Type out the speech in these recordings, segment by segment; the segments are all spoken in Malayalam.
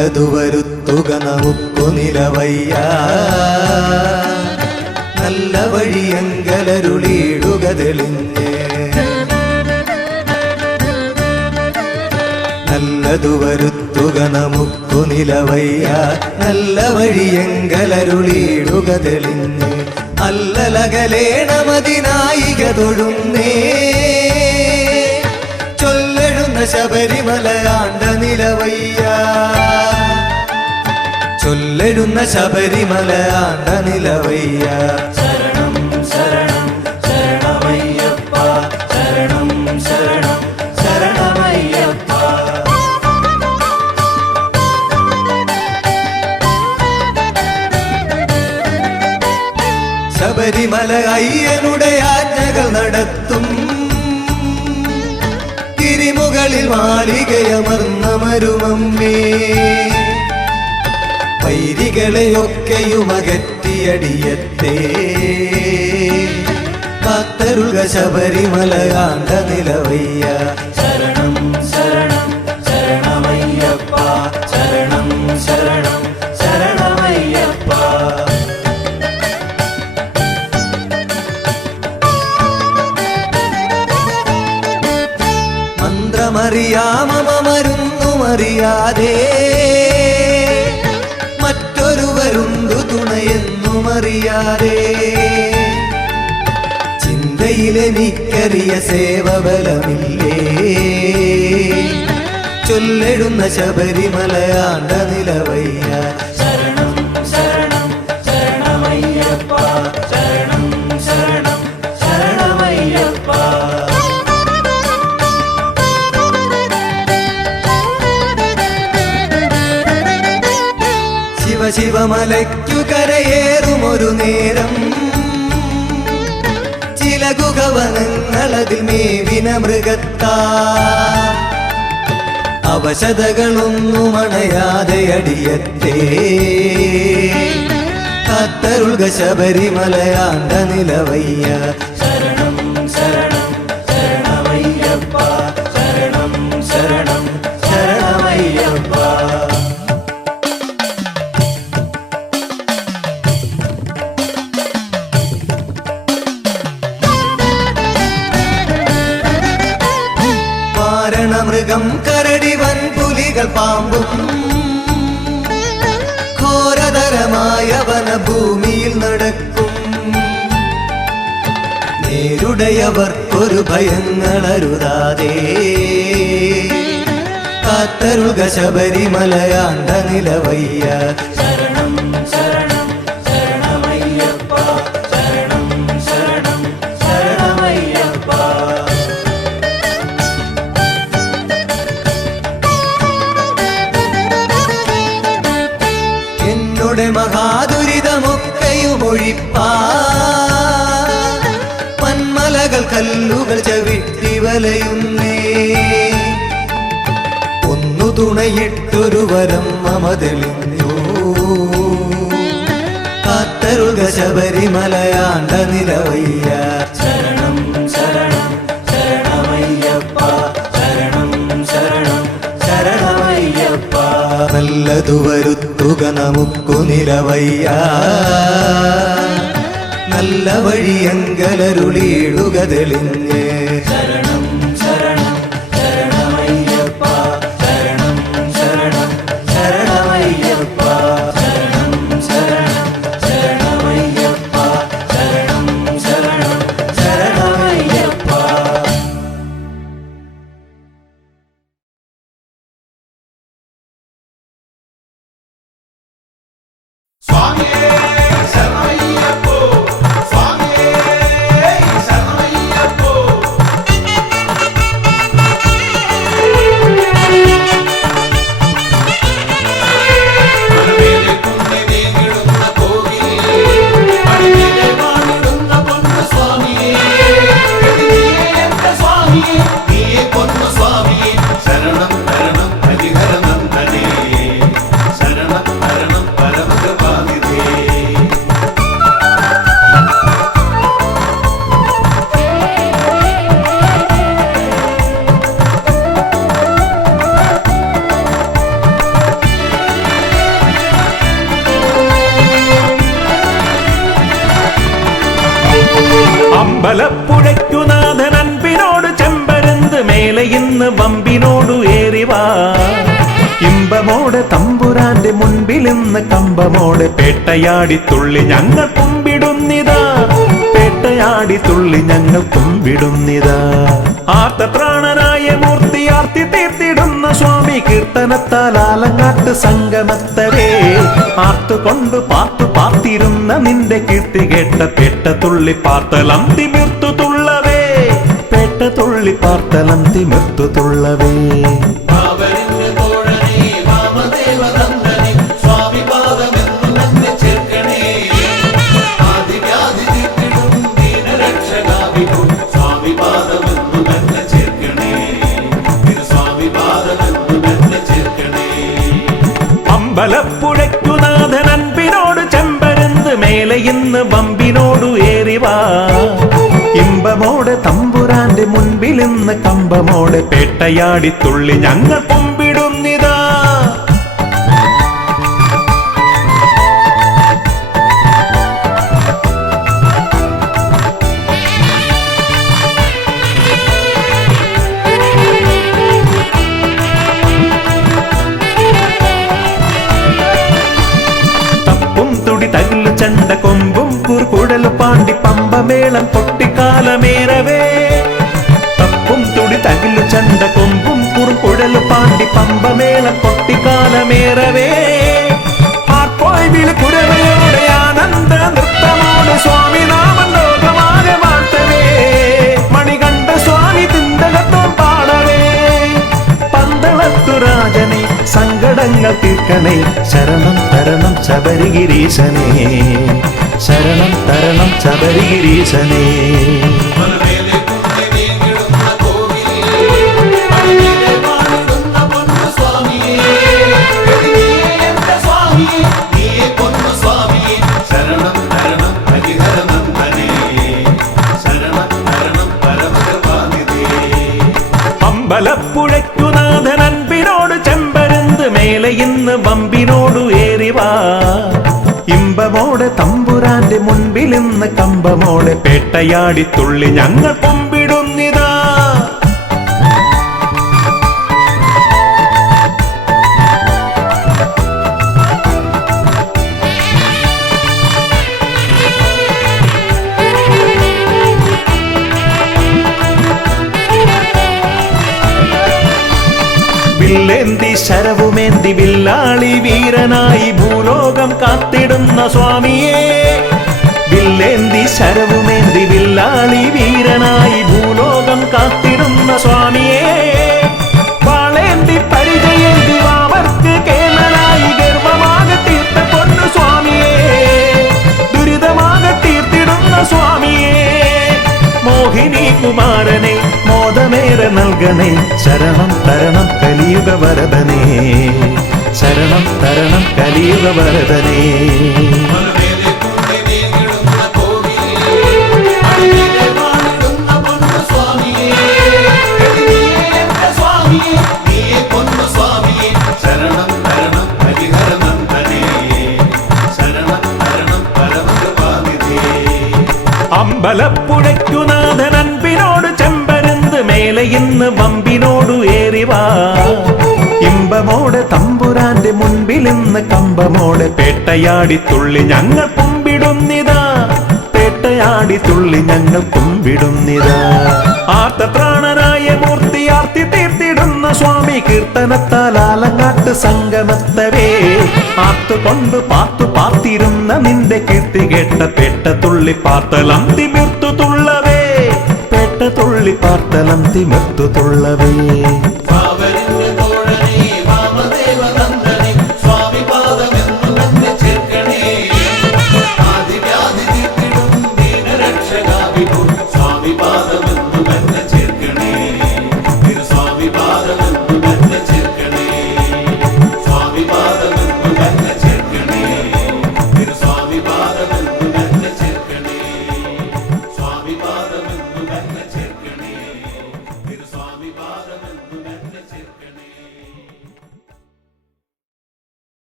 നല്ലതു വരുത്തുക നമുക്കു നിലവയ്യ നല്ല വഴിയങ്കലരുളിയിടുക തെളിഞ്ഞ് നല്ലതു വരുത്തുക നമുക്കു നിലവയ്യ നല്ല വഴിയങ്കലരുളിയിടുക തെളിഞ്ഞ് അല്ലലകലേണമതിനായിക തൊഴുന്നേ ചൊല്ലെഴുന്ന ശബരിമല ആണ്ട നിലവയ്യ ചൊല്ലെഴുന്ന ശബരിമല ആണ്ട നിലവയ്യ ശരണം ശരണം ശരണമയ്യപ്പ ശരണം ശരണം ശരണമയ്യപ്പ ശബരിമല അയ്യനുടെ ആജ്ഞകൾ നടത്തും തിരിമുകളിൽ മാളികയമർന്നമരുമമ്മേ വൈരികളെയൊക്കെയും അകറ്റിയടിയത്തേ കാത്തരുക ശബരിമല ആണ്ട നിലവയ്യ ശരണം ശരണം ശരണമയ്യപ്പ ശരണം ശരണം ശരണമയ്യപ്പ മന്ത്രമറിയാമമരുന്നുമറിയാതെ മറ്റൊരുവരുണ്ടു തുണയെന്നുമറിയാതെ ചിന്തയിലെനിക്കറിയ സേവബലമില്ലേ ചൊല്ലെഴുന്ന ശബരിമല ആണ്ട നിലവയ്യ ശരണം ശരണം ശരണമയ്യപ്പ ശരണം ശരണം ശരണമയ്യപ്പ ശിവമലയ്ക്കു കരയേറുമൊരു നേരം ചില ഗുഹവനങ്ങളതിൽ മേവിന മൃഗത്താ അവശതകളൊന്നും അണയാതെ അടിയത്തേ കാത്തരുൾക ശബരിമല ആണ്ട നിലവയ്യ ശരണം ശരണം ശരണമയ്യപ്പ ശരണം ശരണം ശരണമയ്യപ്പ മൃഗം കരടി വൻപുലികൾ പാമ്പും ഘോരതരമായ വനഭൂമിയിൽ നടക്കും നേരുടയവർക്കൊരു ഭയങ്ങളരുതാതെ കാത്തരുൾക ശബരിമല ആണ്ട നിലവയ്യ ശരണം ശരണം ശരണമയ്യപ്പ ശരണം ശരണം ശരണമയ്യപ്പ മഹാദുരിതമൊക്കെയും ഒഴിപ്പാ പന്മലകൾ കല്ലുകൾ ചവിട്ടി വലയുന്നേ ഒന്നു തുണയിട്ടൊരു വരം മമ തെളിഞ്ഞു കാത്തരുൾക ശബരിമല ആണ്ട നിലവയ്യ ശരണം ശരണം ശരണമയ്യപ്പ ശരണം ശരണം ശരണമയ്യപ്പ നല്ലതു വരുത്തുക നമുക്കു നിലവയ്യ നല്ല വഴിയങ്കലരുളിയിടുക തെളിഞ്ഞ് ശരണം ശരണം ശരണമയ്യപ്പ ശരണം ശരണം ശരണമയ്യപ്പ ശരണം ശരണം ശരണമയ്യപ്പ ശരണം ശരണം ശരണമയ്യപ്പ അമ്പലപ്പുഴയ്ക്കുനാഥൻ അൻപിനോട് ചെമ്പരുന്ത് മേലെ ഇന്ന് വമ്പിനോടു ഏറിവാ ഇമ്പമോടെ തമ്പുരാന്റെ മുൻപിൽ ഇന്ന് കമ്പമോടെ പേട്ടയാടി തുള്ളി ഞങ്ങൾ കുമ്പിടുന്നിതാ പേട്ടയാടി തുള്ളി ഞങ്ങൾ കുമ്പിടുന്നിതാ ആർത്തത്രാണനായ മൂർത്തി ആർത്തി തീർത്തിടുന്ന സ്വാമി കീർത്തനത്താൽ ആലങ്ങാട്ട് സംഗമത്തരേ ആർത്തുകൊണ്ട് പാർത്തു പാർത്തിരുന്ന നിന്റെ കീർത്തി കേട്ട പേട്ട തുള്ളി പാർത്തലം തിമിർത്തു തുള്ളവേ പേട്ട തുള്ളി പാർത്തലം തിമിർത്തു തുള്ളവേ അമ്പലപ്പുഴയ്ക്കുനാഥൻ അൻപിനോട് ചെമ്പരുന്ത് മേലെ ഇന്ന് വമ്പിനോടു ഏറിവാ ഇമ്പമോടെ തമ്പുരാന്റെ മുൻപിൽ ഇന്ന് കമ്പമോടെ പേട്ടയാടി തുള്ളി ഞങ്ങൾ കുമ്പിടുന്നിതാ തകില് ചണ്ട കൊമ്പും കുറുകുടല് പാണ്ടി പമ്പമേളം പൊട്ടിക്കാലമേറവേ തപ്പും തുടി തകില് ചണ്ട കൊമ്പും കുറുകുടല് പാണ്ടി പമ്പമേളം പൊട്ടിക്കാലമേറവേ ആർപ്പോയി വിളി കുരവയോടെ ആനന്ദ നൃത്തമോട് സ്വാമി നാമം ലോകമാകെ വാഴ്ത്തവേ മണികണ്ഠ സ്വാമി തിന്തകത്തോ പാടവേ പന്തളത്തു രാജനെ സങ്കടങ്ങൾ തീർക്കണേ ശരണം തരണം ശബരിഗിരീശനേ ശരണം തരണം ശബരിഗിരീശനേ അമ്പലപ്പുഴയ്ക്കുനാഥൻ അൻപിനോട് ചെമ്പരുന്ത് മേലെ ഇന്ന് വമ്പിനോടു ഏറിവാ ഇമ്പമോടെ തമ്പുരാന്റെ മുൻപിൽ ഇന്ന് കമ്പമോടെ പേട്ടയാടി തുള്ളി ഞങ്ങൾ കുമ്പിടുന്നിതാ വില്ലേന്തി ശരവുമേന്തി വില്ലാളി വീരനായി ഭൂലോകം കാത്തിടുന്ന സ്വാമിയേ വില്ലേന്തി ശരവുമേന്തി വില്ലാളി വീരനായി ഭൂലോകം കാത്തിടുന്ന സ്വാമിയേ വാളേന്തി പരിചയേന്തി വാവർക്ക് കേമനായി ഗർവമാകെ തീർത്ത പൊന്നു സ്വാമിയേ ദുരിതമാകെ തീർത്തിടുന്ന സ്വാമിയേ മോഹിനി കുമാരനെ മോദമേറെ നൽകണേ ശരണം തരണം കലിയുഗ വരദനേ ശരണം തരണം കലിയുഗ വരദനേ അമ്പലപ്പുഴയ്ക്കുനാഥൻ അൻപിനോട് ചെമ്പരുന്ത് മേലെ ഇന്ന് വമ്പിനോടു ഏറിവാ ഇമ്പമോടെ തമ്പുരാന്റെ മുൻപിൽ ഇന്ന് കമ്പമോടെ പേട്ടയാടി തുള്ളി ഞങ്ങൾ കുമ്പിടുന്നിതാ പേട്ടയാടി തുള്ളി ഞങ്ങൾ കുമ്പിടുന്നിതാ ആർത്തത്രാണനായ മൂർത്തി ആർത്തി തീർത്തിടുന്ന സ്വാമി കീർത്തനത്താൽ ആലങ്ങാട്ട് സംഗമത്തരേ ആർത്തുകൊണ്ട് പാർത്തു പാർത്തിരുന്ന നിന്റെ കീർത്തി കേട്ട പേട്ട തുള്ളി പാർത്തലം തിമിർത്തു തുള്ളവേ പേട്ട തുള്ളി പാർത്തലം തിമിർത്തു തുള്ളവേ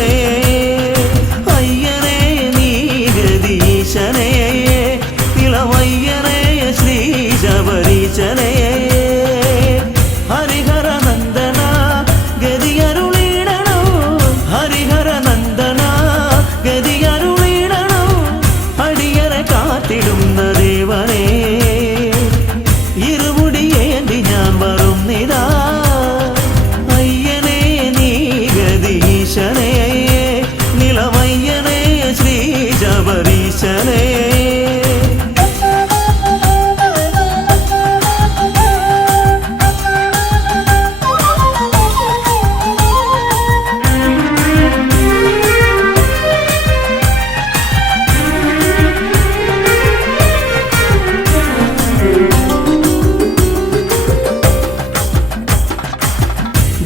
ശബരീശനേ അയ്യനേ നീ ഗതീശനേ ഇളവയ്യനേ ശ്രീ ശബരീശനേ ഹരിഹര നന്ദന ഗതിയരുളിടണോ ഹരിഹര നന്ദന ഗതിയരുളിടണോ അടിയറെ കാത്തിടുന്ന ദേവനേ ഇരുമുടിയേന്തി ഞാൻ വരുന്നിതാ അയ്യനേ നീ ഗതീശനേ നിലവയ്യനേ ശ്രീ ശബരീശനേ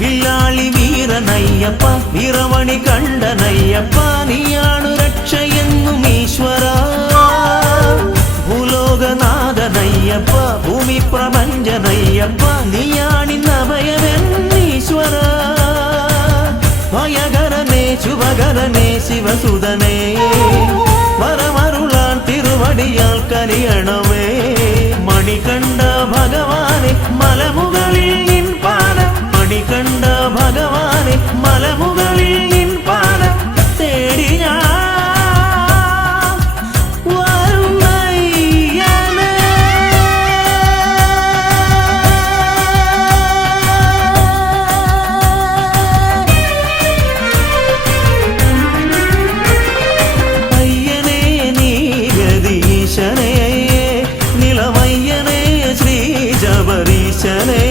വില്ലാളി വീരനയ്യപ്പ വീരമണി കണ്ടനയ്യപ്പ നീയാണു രക്ഷയെന്നും ഈശ്വര ഭൂലോകനാഥനയ്യപ്പ ഭൂമി പ്രപഞ്ചനയ്യപ്പ നീയാണിന്നഭയമെന്നീശ്വര ഭയകരനേ ശുഭകരനേ ശിവസുതനേ വരമരുളാൻ തിരുവടിയാൽ കനിയണമേ മണികണ്ഠ ഭഗവാനെ മലമുകളിൽ നിൻ പാദം മണികണ്ഠ ഭഗവാനെ മലമുകളിൽ നിൻ പാദം തേടി ഞാൻ വരുന്നയ്യനേ. അയ്യനേ നീ ഗതീശനേ നിലവയ്യനേ ശ്രീ ശബരീശനേ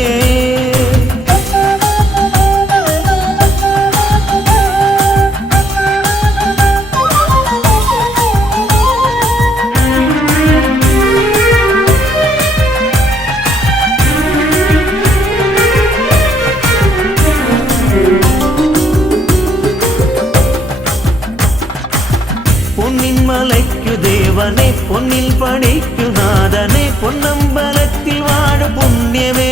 പൊന്നിൻ മലയ്ക്കു ദേവനെ പൊന്നിൽ പണിക്കു നാഥനെ പൊന്നമ്പലത്തിൽ വാഴു പുണ്യമേ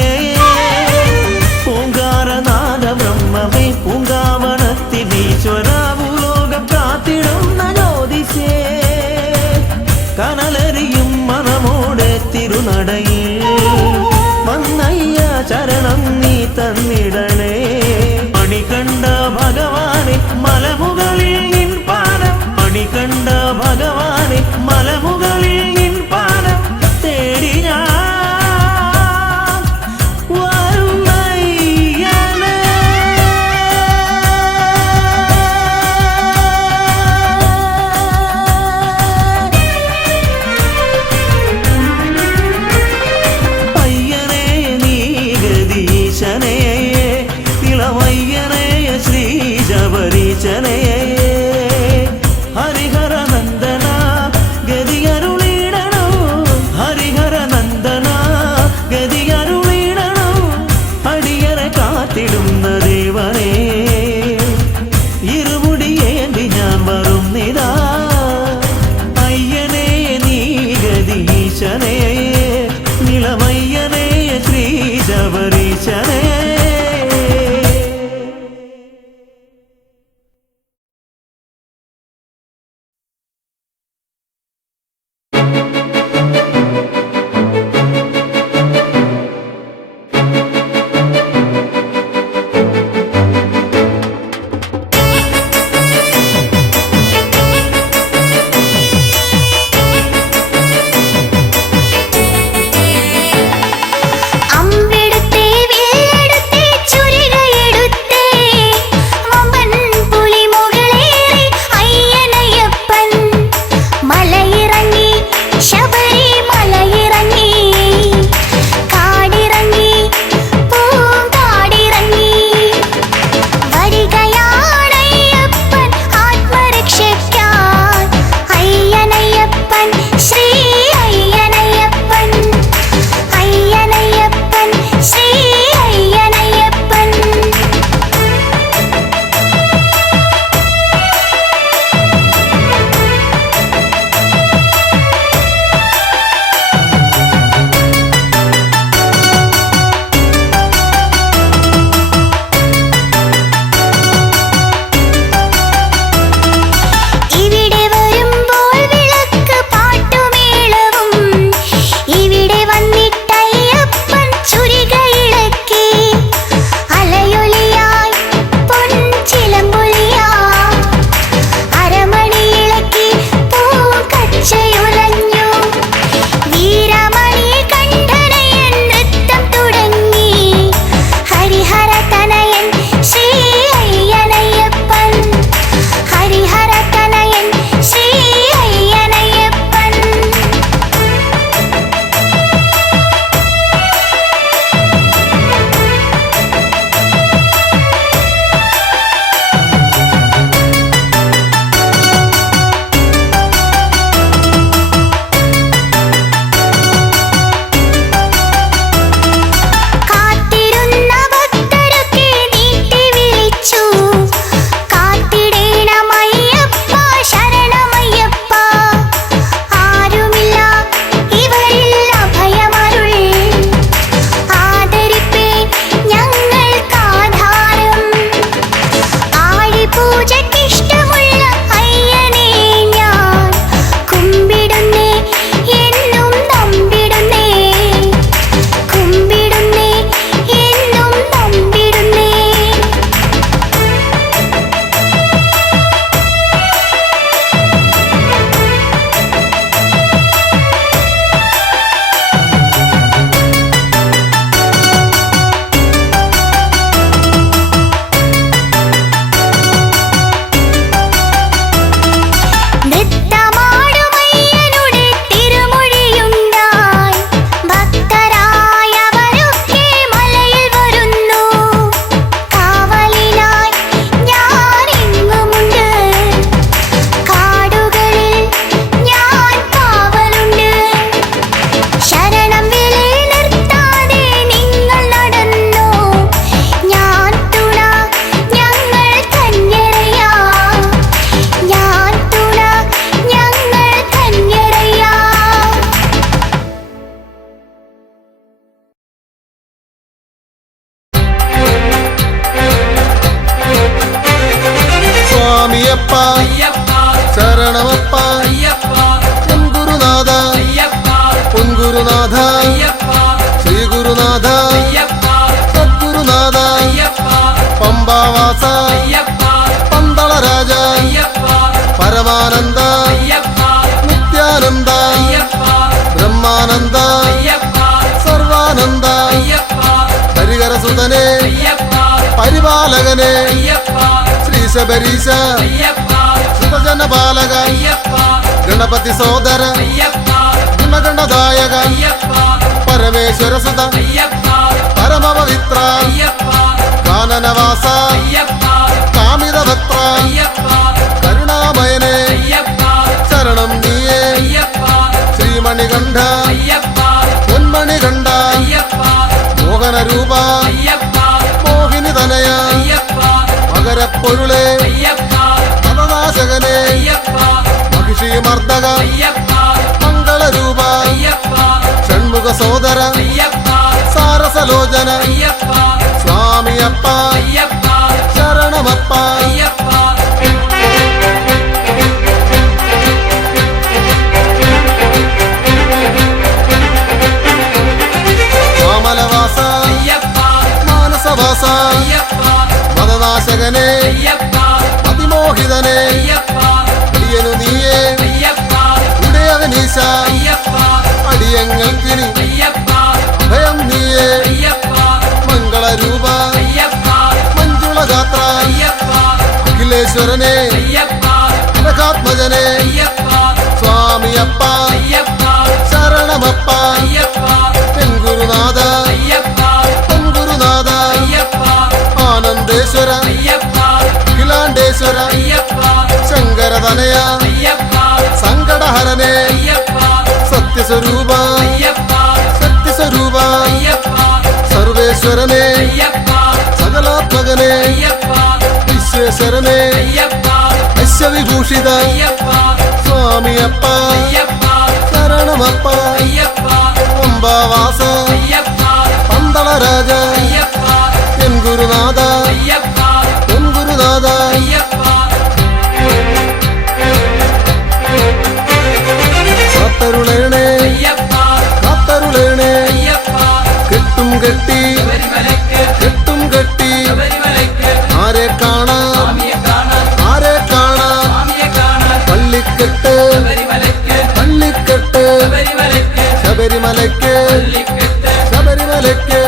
പൂങ്കാരനാഥ ബ്രഹ്മമേ പൂങ്കാവനത്തിനീശ്വര ഭൂലോകം കാത്തിടുന്ന ജ്യോതിഷേ കനലരിയും മനമോടെ തിരുനടയിൽ വന്നയ്യ ചരണം നീ തന്നിടണേ മണികണ്ഠ ഭഗവാനെ മലമുകളിൽ നിൻ പാദം മണികണ്ഠ ഭഗവാനെ മലമുകളിൽ നിൻ പാദം തേടി ഞാൻ ശരണമപ്പ എൻ ഗുരുനാഥ പൊൻഗുരുനാഥ ശ്രീ ഗുരുനാഥ സദ്ഗുരുനാഥ പമ്പാവാസ പന്തള രാജ പരമാനന്ദ നിത്യാനന്ദ ബ്രഹ്മാനന്ദ സർവാനന്ദ ഹരിഹരസുതനെ പരിപാലകനെ ശ്രീ ശബരീശ സുതജനപാലക ഗണപതി സോദര ഗുണഗണദായക പരമേശ്വര സുത പരമപവിത്ര കാനനവാസ കാമിതഭക്ത കരുണാമയനെ ശരണം നീയേ ശ്രീമണികണ്ഠ പൊന്മണികണ്ഠ മോഹനരൂപ മോഹിനി തനയ മകരപ്പൊരുളെ പദനാശകനെ മഹിഷീമർദ്ദക മംഗളരൂപ ഷൺമുഖ സോദര സാരസലോചന സ്വാമിയപ്പ ശരണമപ്പ മാമലവാസ മാനസവാസ മദനാശകനെ അതിമോഹിതനെ അടിയനു നീയേ ഉടയവനീശ അടിയങ്ങൾക്കിനി അഭയം നീയേ മംഗളരൂപ മഞ്ജുളഗാത്ര അഖിലേശ്വരനെ അനഘാത്മജനെ സ്വാമിയപ്പ ശരണമപ്പ എൻ ഗുരുനാഥ പൊൻഗുരുനാഥ ആനന്ദേശ്വര അഖിലാണ്ടേശ്വര ശങ്കരതനയ സങ്കടഹരനെ സത്യസ്വരൂപ സത്യസ്വരൂപ സർവേശ്വരനെ സകലാത്മകനെ വിശ്വേശ്വരനെ അശ്വവിഭൂഷിത സ്വാമിയപ്പ ശരണമപ്പ പമ്പാവാസ പന്തള രാജ എൻ ഗുരുനാഥ എൻ ഗുരുനാഥ കാത്തരുളേണേ കാത്തരുളേണേ കെട്ടും കെട്ടി കെട്ടും കെട്ടി ആരെ കാണാം ആരെ കാണാം പള്ളിക്കെട്ട് പള്ളിക്കെട്ട് ശബരിമലയ്ക്ക് ശബരിമലയ്ക്ക്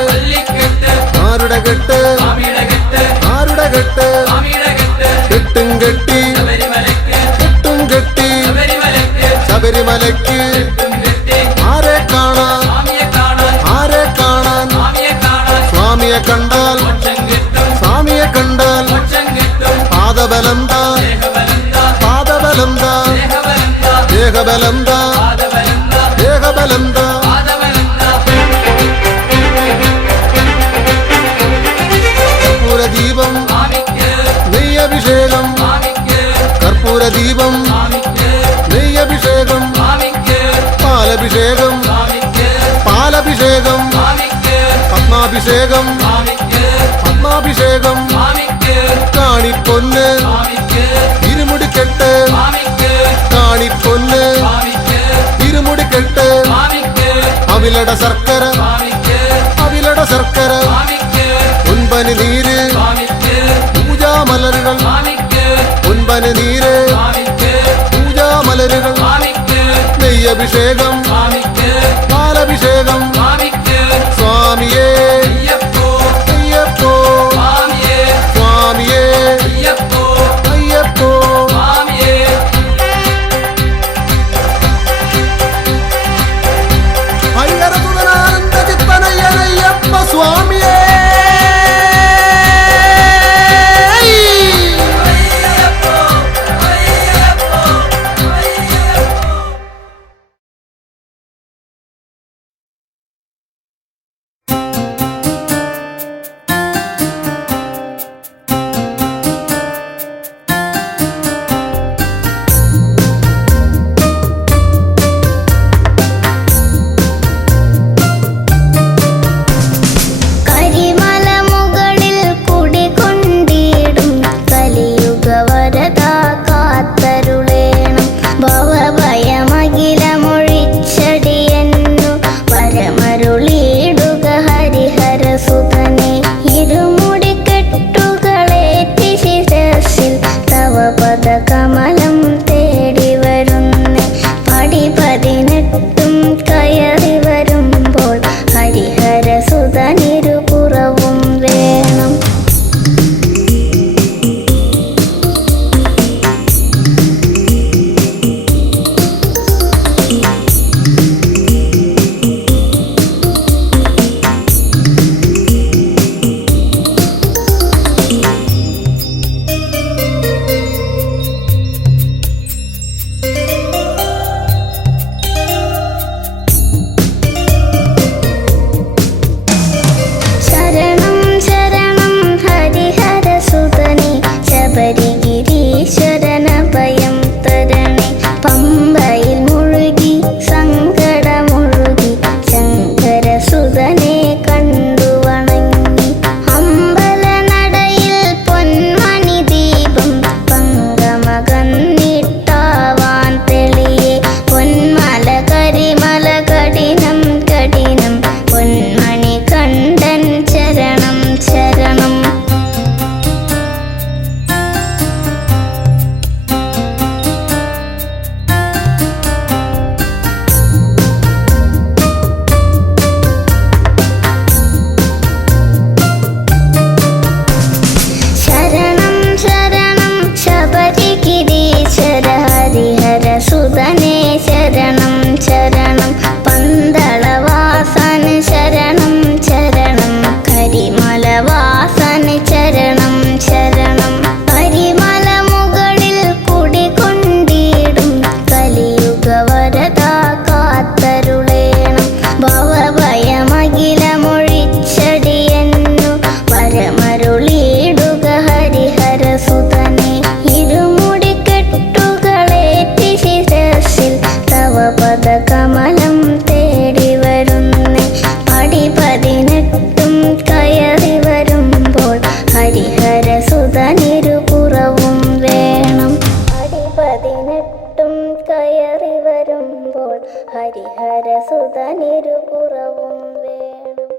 ആരുടെ കെട്ട് ആരുടെ കെട്ട് കെട്ടും കെട്ടി കെട്ടും കെട്ടി ശബരിമലയ്ക്ക് ആരെ കാണാൻ ആരെ കാണാൻ സ്വാമിയെ കണ്ടാൽ സ്വാമിയെ കണ്ടാൽ പാദബലം താ പാദബലം താ ദേഹബലം താ ദേഹബലം താ കർപ്പൂരദീപം നെയ്യഭിഷേകം കർപ്പൂരദീപം നെയ്യഭിഷേകം പാലഭിഷേകം പാലഭിഷേകം പത്മാഭിഷേകം പത്മാഭിഷേകം കാണിപ്പൊന്ന് ഇരുമുടിക്കെട്ട് കാണിപ്പൊന്ന് ഇരുമുടിക്കെട്ട് അവിലട ശർക്കര അവിലട ശർക്കര ഉൻപനി നീര് പൂജാമലരുകൾ ഉൻപനി നീര് പൂജാമലരുകൾ നെയ്യഭിഷേകം പാലഭിഷേകം സ്വാമിയേ അയ്യപ്പോ സ്വാമിയേ അയ്യപ്പോ ഹരിഹരസുതനാനന്ദ ചിത്തനയ്യനയ്യപ്പ സ്വാമിയേ ഹരിഹരസുതനിരുപുറവും വേണം.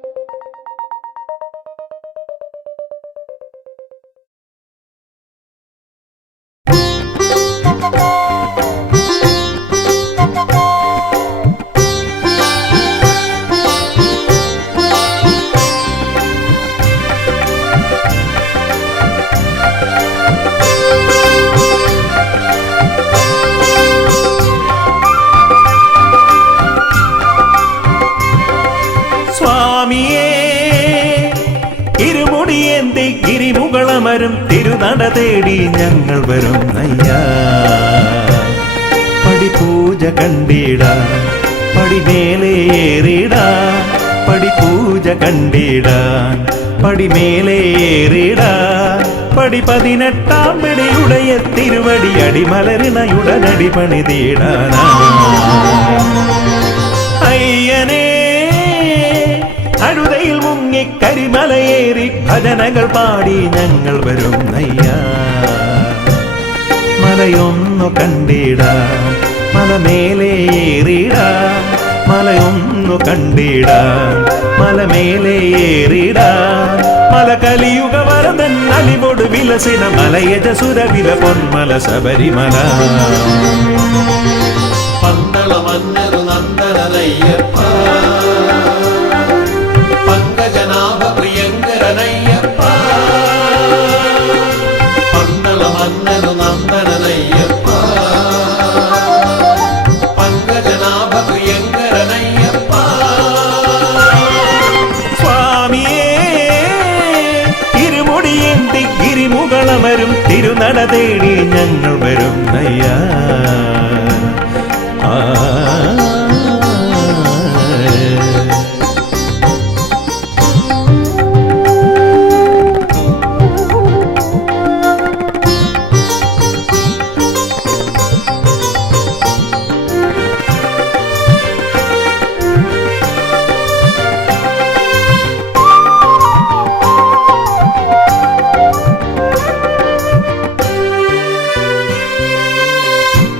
സ്വാമിയേ ഇരുമുടിയേന്തി ഗിരിമുകളമരും തിരുനട തേടി ഞങ്ങൾ വരും അയ്യാ. പടിപൂജ കണ്ടിട പടിമേലേറിട പടിപൂജ കണ്ടിടാൻ പടിമേലേറിട പടി 18 പടിയുടയ തിരുവടി അടിമലരിണയുടനടി പണിതീടാനാ. അയ്യനേ അഴുതയിൽ മുങ്ങി കരിമലയേറി ഭജനകൾ പാടി ഞങ്ങൾ വരും അയ്യാ. മലയൊന്നു കണ്ടിട മലമേലേറിട മലയൊന്നു കണ്ടിട മലമേലേറിട മല കലിയുഗ വരദൻ അലിവോട് വിലസിന മലയജസുര വില പൊന്മല ശബരിമല. പന്തള മന്നരു നന്ദനയ്യപ്പ പങ്കജനാഭ പ്രിയങ്കരനയ്യപ്പ പന്തള മന്നരു നന്ദനയ്യപ്പ പങ്കജനാഭ പ്രിയങ്കരനയ്യപ്പ. സ്വാമിയേ ഇരുമുടിയേന്തി ഗിരിമുകളമരും തിരുനട തേടി ഞങ്ങൾ വരും അയ്യാ.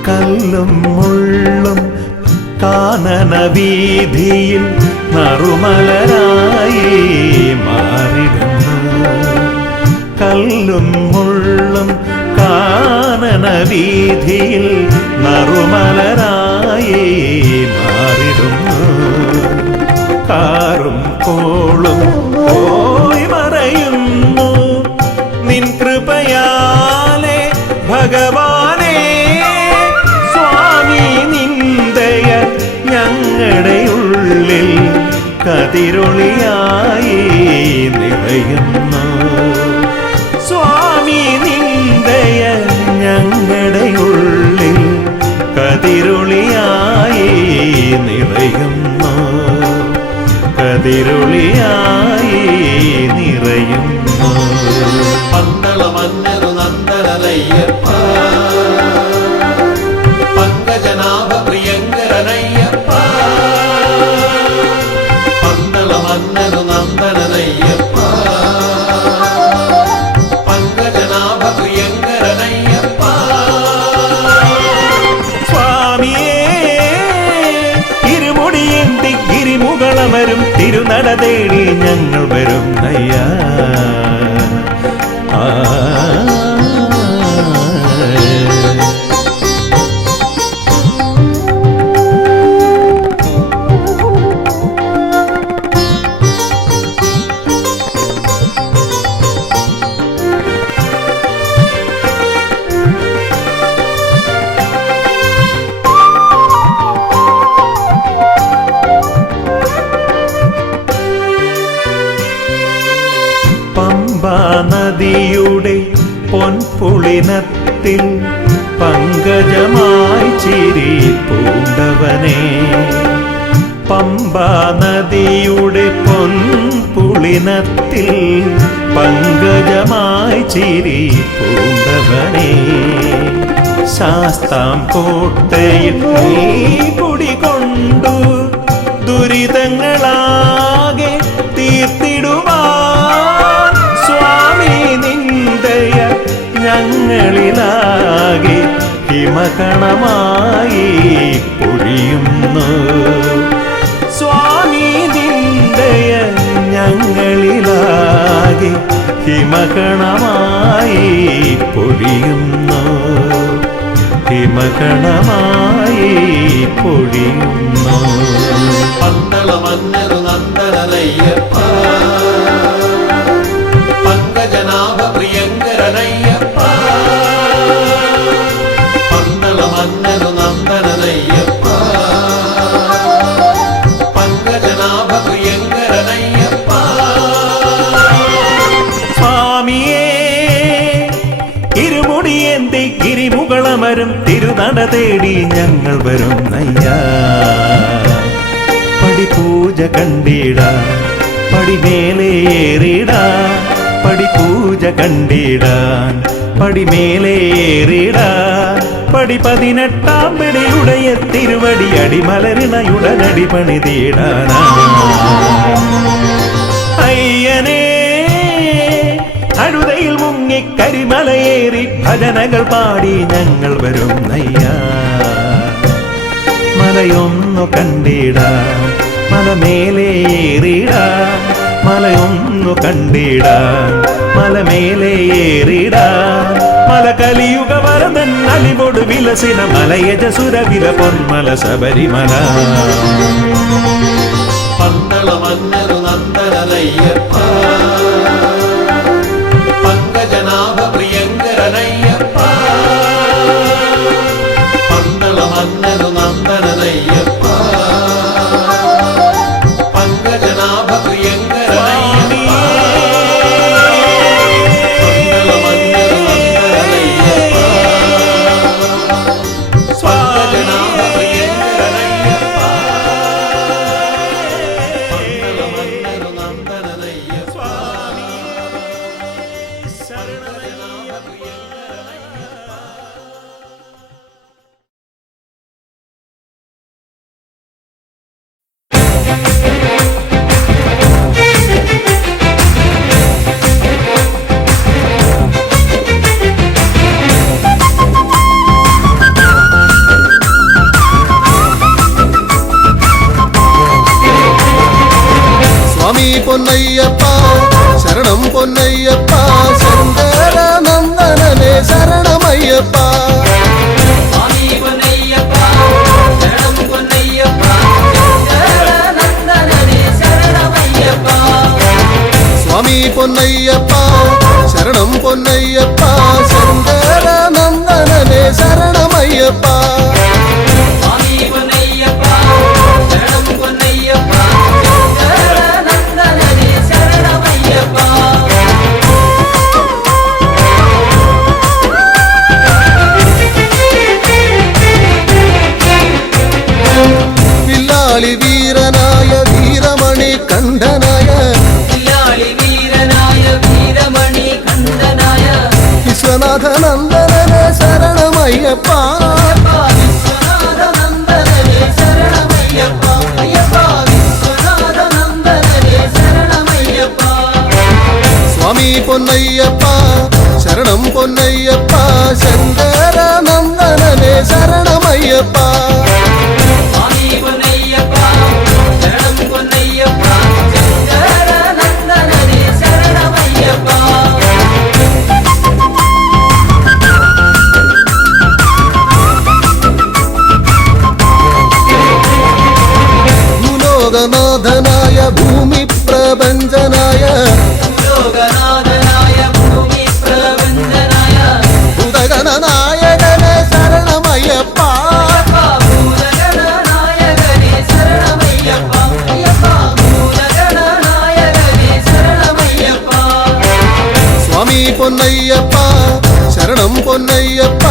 കല്ലും മുള്ളും കാനന വീതിയിൽ നറുമലരായി മാറിടുന്നു. കല്ലും മുള്ളും കാനന വീതിയിൽ നറുമലരായി മാറിടുന്നു. കാറും കോളും പോയി മറയുന്നു നിൻ കൃപയാലെ ഭഗവാനേ. നിന്ദയ ഞങ്ങളുടെ ഉള്ളിൽ കതിരൊളിയായി നിറയുന്നു. സ്വാമി നിന്ദയ ഞങ്ങളുടെ ഉള്ളിൽ കതിരൊളിയായി നിറയുന്നു. കതിരൊളിയായി നിറയുന്നു. പന്തള മന്നരു നന്ദനയ്യപ്പ പങ്കജനാഭ പ്രിയങ്കരനയ്യപ്പ പന്തള മന്നരു നന്ദനയ്യപ്പ പങ്കജനാഭ പ്രിയങ്കരനയ്യപ്പ. സ്വാമിയേ ഇരുമുടിയേന്തി ഗിരിമുകളമരും തിരുനട തേടി ഞങ്ങൾ വരും അയ്യാ. പമ്പാ നദിയുടെ പൊൻപുളിനത്തിൽ പങ്കജമായി ചിരി പൂണ്ടവനേ. പമ്പാ നദിയുടെ പൊൻപുളിനത്തിൽ പങ്കജമായി ചിരി പൂണ്ടവനേ. ശാസ്താം കോട്ടയിൽ നീ കുടികൊണ്ടു ദുരിതങ്ങളാകെ തീർത്തിടുവാൻ. സ്വാമി നിന്ദയ ഞങ്ങളിലാകെ ഹിമകണമായി പൊഴിയുന്നു. ഹിമകണമായി പൊഴിയുന്നു, ഹിമകണമായി പൊഴിയുന്നു. പന്തള മന്നരു നന്ദനയ്യപ്പ, പങ്കജനാഭ പ്രിയങ്കരനയ്യപ്പ, പന്തള മന്നരു നന്ദനയ്യപ്പ, പങ്കജനാഭ പ്രിയങ്കരനയ്യപ്പ. സ്വാമിയേ ഇരുമുടിയേന്തി ഗിരിമുകളമരും തിരുനട തേടി ഞങ്ങൾ വരുന്നയ്യാ. പടിപൂജ കണ്ടിടാ, പടിമേലേറിടാ, പടിപൂജ കണ്ടിടാൻ പടിമേലേറിടാ. പടി 18 പിടിയുടയ തിരുവടി അടിമലരിണയുടനടി പണിതീടാനാ. അയ്യനേ അഴുതയിൽ മുങ്ങി കരിമലയേറി ഭജനകൾ പാടി ഞങ്ങൾ വരുന്നയ്യാ. മലയൊന്നു കണ്ടിടാ, മലമേലേറിടാ, മലയൊന്നു കണ്ടിടാ, മലമേലേറിടാ. മല കലിയുഗ വരദൻ അലിവോട് വിലസിന മലയജസുര വില പൊന്മല ശബരിമല. പന്തള മന്നരു നന്ദനയ്യപ്പ, പങ്കജനാഭ പ്രിയങ്കരനയ്യപ്പ, പന്തള മന്നരു നന്ദനയ്യപ്പ, പങ്കജനാഭ പ്രിയങ്കരനയ്യപ്പ, പന്തള മന്നരു നന്ദനയ്യപ്പ, പങ്കജനാഭ പ്രിയങ്കരനയ്യപ്പ, പന്തള മന്നരു നന്ദനയ്യപ്പ. സ്വാമി പൊന്നയ്യപ്പ ശരണം പൊന്നയ്യപ്പ, ശങ്കര നന്ദനനെ ശരണമയ്യപ്പ. സ്വാമി പൊന്നയ്യപ്പ ശരണം പൊന്നയ്യപ്പ, ശങ്കര നന്ദനനെ ശരണമയ്യപ്പ. സ്വാമി പൊന്നയ്യപ്പ ശരണം പൊന്നയ്യപ്പ, ശങ്കര നന്ദനനെ ശരണമയ്യപ്പ. സ്വാമി പൊന്നയ്യപ്പ ശരണം പൊന്നയ്യപ്പ, ശങ്കര നന്ദനനെ ശരണമയ്യപ്പ. വില്ലാളി വീരനായ വീരമണി കണ്ഠനായ, വില്ലാളി വീരനായ വീരമണി കണ്ഠനായ വിശ്വനാഥ നന്ദനനെ ശരണമയ്യപ്പ. വിശ്വനാഥ നന്ദനനെ ശരണമയ്യപ്പ. അയ്യപ്പ വിശ്വനാഥ നന്ദനനെ ശരണമയ്യപ്പ. സ്വാമി പൊന്നയ്യപ്പ ശരണം പൊന്നയ്യപ്പ, ശങ്കര നന്ദനനെ ശരണമയ്യപ്പ. സ്വാമി പൊന്നയ്യപ്പ ശരണം പൊന്നയ്യപ്പ, ശങ്കര നന്ദനനെ ശരണമയ്യപ്പ. ഭൂലോകനാഥനായ ഭൂമി പ്രപഞ്ചനായ, ലോകനാഥനായ ഭൂമി പ്രപഞ്ചനായ ഉദഗണനായകനെ ശരണമയ്യപ്പ. ഭൂതഗണനായകനെ ശരണമയ്യപ്പ. അയ്യപ്പ ഭൂതഗണനായകനെ ശരണമയ്യപ്പ. സ്വാമി പൊന്നയ്യപ്പ ശരണം പൊന്നയ്യപ്പ,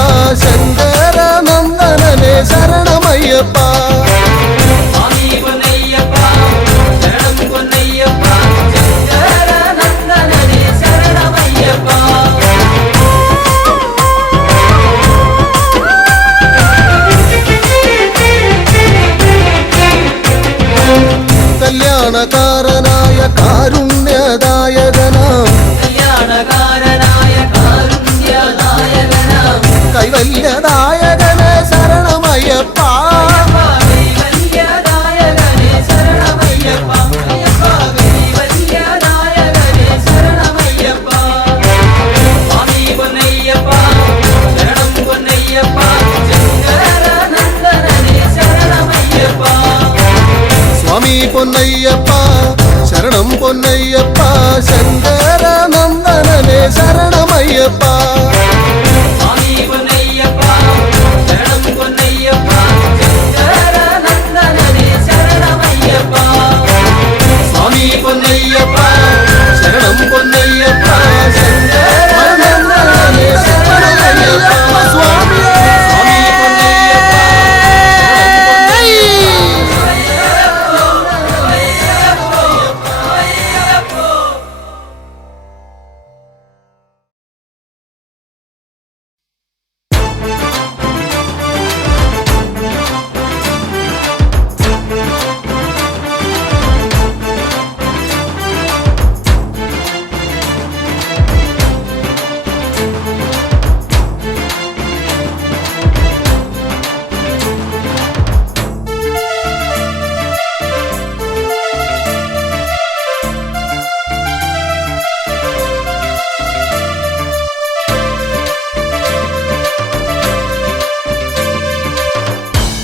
ശങ്കര നന്ദനനെ ശരണമയ്യപ്പ. സ്വാമി പൊന്നയ്യപ്പ ശരണം പൊന്നയ്യപ്പ, ശങ്കര പൊന്നയ്യപ്പ ശരണം പൊന്നയ്യപ്പ ശങ്കരനന്ദനനെ ശരണമയ്യപ്പ സ്വാമി പൊന്നയ്യപ്പ ശരണം പൊന്നയ്യപ്പ ശങ്കരനന്ദനനെ ശരണമയ്യപ്പ സ്വാമി പൊന്നയ്യപ്പ ശരണം പൊന്നയ്യപ്പ ശങ്കരനന്ദനനെ ശരണമയ്യപ്പ സ്വാമിയേ സ്വാമി പൊന്നയ്യപ്പ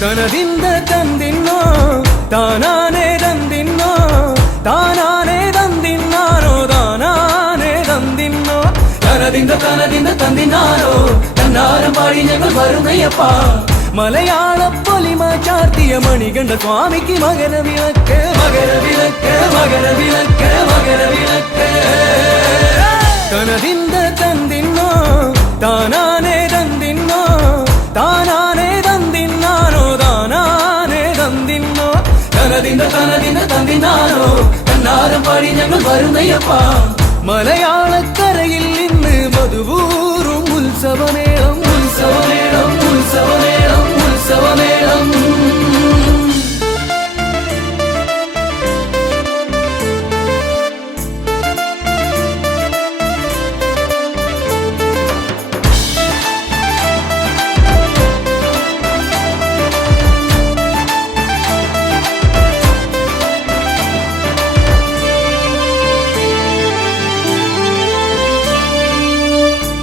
തനതിന്ത തന്തിന്നോ താനാനേ തന്തിന്നോ താനാനേ തന്തിന്നാനോ താനാനേ തന്തിന്നോ തനതിന്ത തന്തിനാരോ തന്നാരം പാടി ഞങ്ങൾ വരുന്നയ്യപ്പ മലയാള പൊലിമ ചാർത്തിയ മണികണ്ഠ സ്വാമിക്ക് മകരവിളക്ക് മകരവിളക്ക് മകരവിളക്ക് മകരവിളക്ക് തനതിന്ത തന്തിന്നോ താനാനേ തന്തിന്നോ താനാനേ തന്തിന്നാനോ താനാനേ തന്തിന്നോ തനതിന്ത തന്തിനാരോ തന്നാരം പാടി ഞങ്ങൾ വരുന്നയ്യപ്പ മലയാളക്കരയിൽ ഇന്ന് മധുവൂറും ഉത്സവമേളം ഉത്സവമേളം ഉത്സവമേളം ഉത്സവമേളം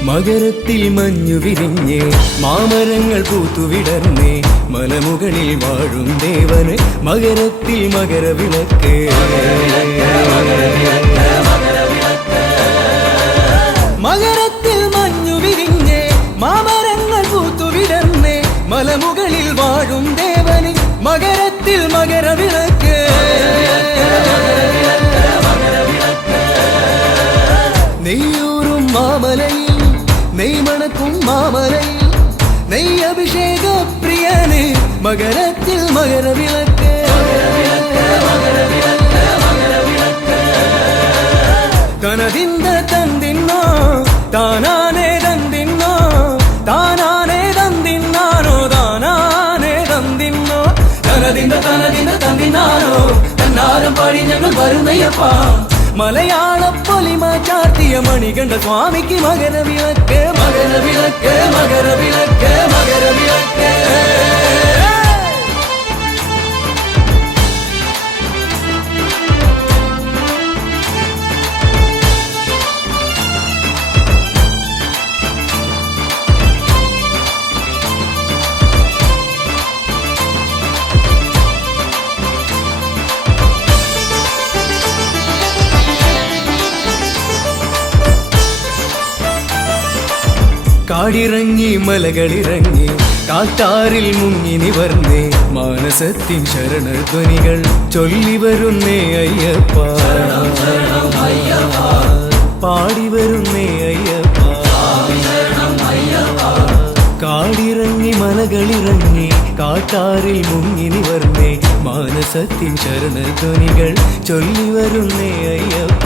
മകരത്തിൽ മഞ്ഞു വിരിഞ്ഞ് മാമരങ്ങൾ പൂത്തുവിടർന്നേ മലമുകളിൽ വാഴും ദേവന് മകരത്തിൽ മകരവിളക്ക് മകരത്തിൽ മഞ്ഞു വിരിഞ്ഞ് മാമരങ്ങൾ പൂത്തുവിടർന്നേ മലമുകളിൽ വാഴും ദേവന് മകരത്തിൽ മകരവിളക്ക് നെയ്യൂറും മാമലയിൽ നെയ്മണക്കും മാമലയിൽ നെയ്യ് അഭിഷേക പ്രിയന് മകരത്തിൽ മകരവിളക്ക് തനതിന്ത തന്തിന്നോ താനാനേ തന്തിന്നോ താനാനേ തന്തിന്നാനോ താനാനേ തന്തിന്നോ തനതിന്ത തന്തിനാരോ തന്നാരം പാടി ഞങ്ങൾ വരുന്നയ്യപ്പ മലയാള പൊലിമ ചാർത്തിയ മണികണ്ഠ സ്വാമിക്ക് മകരവിളക്ക് മകരവിളക്ക് മകരവിളക്ക് മകരവിളക്ക് കാടിറങ്ങി മലകളിറങ്ങി കാട്ടാറിൽ മുങ്ങി നിവർന്നേ മാനസത്തിൻ ശരണധ്വനികൾ ചൊല്ലി വരുന്നേ അയ്യപ്പ പാടി വരുന്നേ അയ്യപ്പ കാടിറങ്ങി മലകളിറങ്ങി കാട്ടാറിൽ മുങ്ങി നിവർന്നേ മാനസത്തിൻ ശരണധ്വനികൾ ചൊല്ലി വരുന്നേ അയ്യപ്പ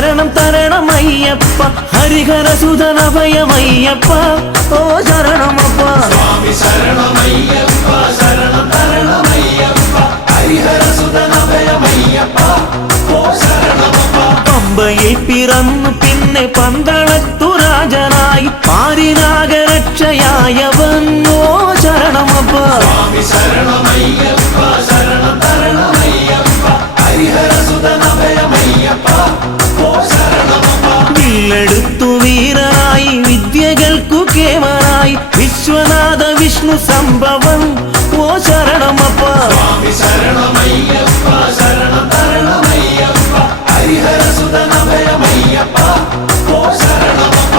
ശരണം തരണമയ്യപ്പ ഹരിഹരസുതനഭയമയ്യപ്പ ഓ ശരണമപ്പ സ്വാമി ശരണമയ്യപ്പ ശരണം തരണമയ്യപ്പ ഹരിഹരസുതനഭയമയ്യപ്പ ഓ ശരണമപ്പ പമ്പയിൽ പിറന്നു പിന്നെ പന്തളത്തു രാജനായി പാരിനാഗരക്ഷയായവൻ ഓ ശരണമപ്പ സ്വാമി ശരണമയ്യപ്പ ശരണം തരണമയ്യപ്പ ഹരിഹരസുതനഭയമയ്യപ്പ ഓ ശരണമപ്പ വില്ലെടുത്തു വീരനായി വിദ്യകൾക്കു കേമനായി വിശ്വനാഥ വിഷ്ണു സംഭവം ഓ ശരണമപ്പ സ്വാമി ശരണമയ്യപ്പ ശരണം തരണമയ്യപ്പ ഹരിഹരസുതനഭയമയ്യപ്പ ഓ ശരണമപ്പ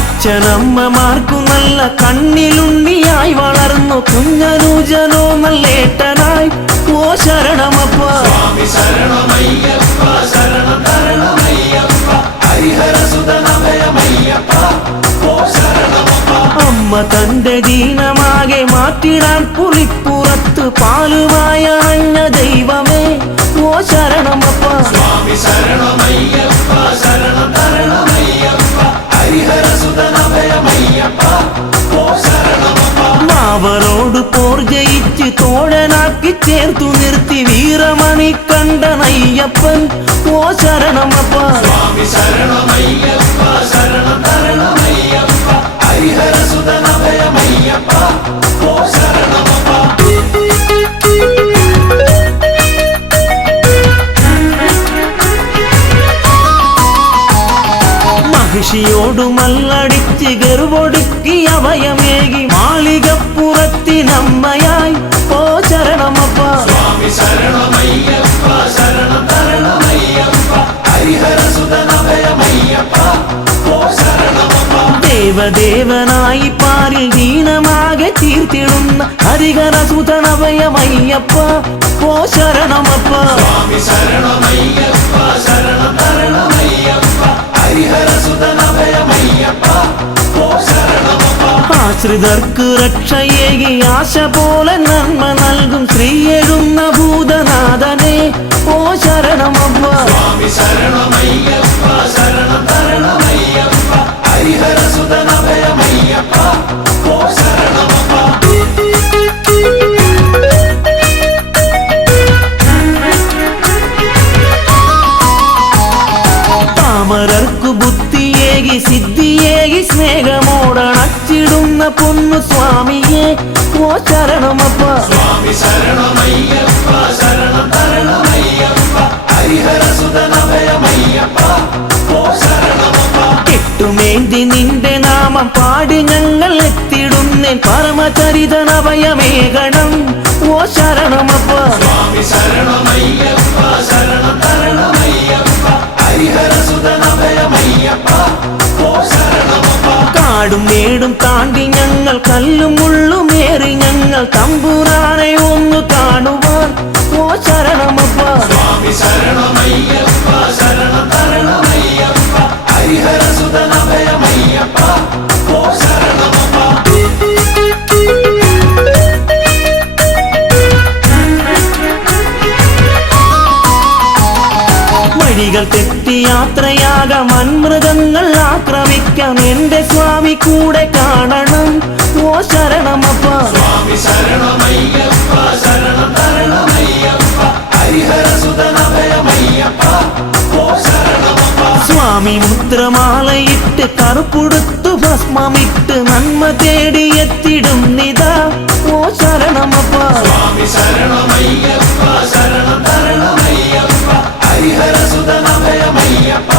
അച്ഛനമ്മമാർക്കു നല്ല കണ്ണിലുണ്ണിയായി വളർന്നു കുഞ്ഞനൂജനോ നല്ലേട്ടനായി ഓ ശരണമപ്പ സ്വാമി ശരണമയ്യപ്പ ശരണം തരണമയ്യപ്പ ഹരിഹരസുതനഭയമയ്യപ്പ ഓ ശരണമപ്പ അമ്മ തന്റെ ദീനമാകെ മാറ്റിടാൻ പുലിപ്പുറത്ത് പാലുമായ അഞ്ഞ ദൈവമേ ഓ ശരണമപ്പ സ്വാമി ശരണമയ്യപ്പ ശരണം തരണമയ്യപ്പ ഹരിഹരസുതനഭയമയ്യപ്പ ഓ ശരണമപ്പ മാവരോട് പോർ ജയിച്ച് തോഴനാക്കി ചേർത്തു നിർത്തി വീരമണി കണ്ടനയ്യപ്പൻ ഓ ശരണമപ്പ സ്വാമി ശരണമയ്യപ്പ ശരണം തരണമയ്യപ്പ ഹരിഹരസുതനഭയമയ്യപ്പ ഓ ശരണമപ്പ മഹിഷിയോടു മല്ലടിച്ച് ഗർവൊടുക്കി അഭയമേകി മാളികപ്പുറത്തിനമ്മയായി ഓ ശരണമപ്പ സ്വാമി ശരണമയ്യപ്പ ശരണം തരണമയ്യപ്പ ഹരിഹരസുതനഭയമയ്യപ്പ ഓ ശരണമപ്പ ദേവദേവനായി പാരിൽ ദീനമാകെ തീർത്തിടുന്ന ഹരിഹരസുതനഭയമയ്യപ്പ ഓ ശരണമപ്പ സ്വാമി ശരണമയ്യപ്പ ശരണം തരണമയ്യപ്പ ഹരിഹരസുതനഭയമയ്യപ്പ ഓ ശരണമപ്പ ആശ്രിതർക്ക് രക്ഷയേകി ആശ പോലെ നന്മ നൽകും ശ്രീയെഴുന്ന ഭൂതനാഥനെ ഓ ശരണമപ്പ സ്വാമി ശരണമയ്യപ്പ ശരണം തരണമയ്യപ്പ ഹരിഹരസുതനഭയമയ്യപ്പ ഓ ശരണമപ്പ താമരർക്കു ബുദ്ധിയേകി സിദ്ധിയേകി സ്നേഹമോടണച്ചിടുന്ന പൊന്നു സ്വാമിയെ ഓ ശരണമപ്പ സ്വാമി ശരണമയ്യപ്പ ശരണം തരണമയ്യപ്പ ഹരിഹരസുതനഭയമയ്യപ്പ ഓ ശരണമപ്പ കെട്ടുമേന്തി നിന്റെ നാമം പാടി ഞങ്ങൾ എത്തിടുന്നേൻ പരമചരിതനഭയമേകണം ഓ ശരണമപ്പ സ്വാമി ശരണമയ്യപ്പ ശരണം തരണമയ്യപ്പ ഹരിഹരസുതനഭയമയ്യപ്പ ഓ ശരണമപ്പ കാടും മേടും താണ്ടി ഞങ്ങൾ കല്ലും മുള്ളുമേറി ഞങ്ങൾ തമ്പുരാനെ ഒന്ന് കാണുവാൻ ഓ ശരണമപ്പ സ്വാമി ശരണമയ്യപ്പ ശരണം തരണമയ്യപ്പ ഹരിഹരസുതനഭയമയ്യപ്പ ഓ ശരണമപ്പ വഴികൾ തെറ്റി യാത്രയാകാം വൻമൃഗങ്ങൾ ആക്രമിക്കാം എന്റെ സ്വാമി കൂടെ കാണണം ഓ ശരണമപ്പ സ്വാമി ശരണമയ്യപ്പ ശരണം തരണമയ്യപ്പ ഹരിഹരസുതനഭയമയ്യപ്പ ഓ ശരണമപ്പ സ്വാമി മുദ്രമാലയിട്ട് കറുപ്പുടുത്തു ഭസ്മമിട്ട് നന്മ തേടിയെത്തിടും നിതാ ഓ ശരണമപ്പ സ്വാമി ശരണമയ്യപ്പ ശരണം തരണമയ്യപ്പ ഹരിഹരസുതനഭയമയ്യപ്പ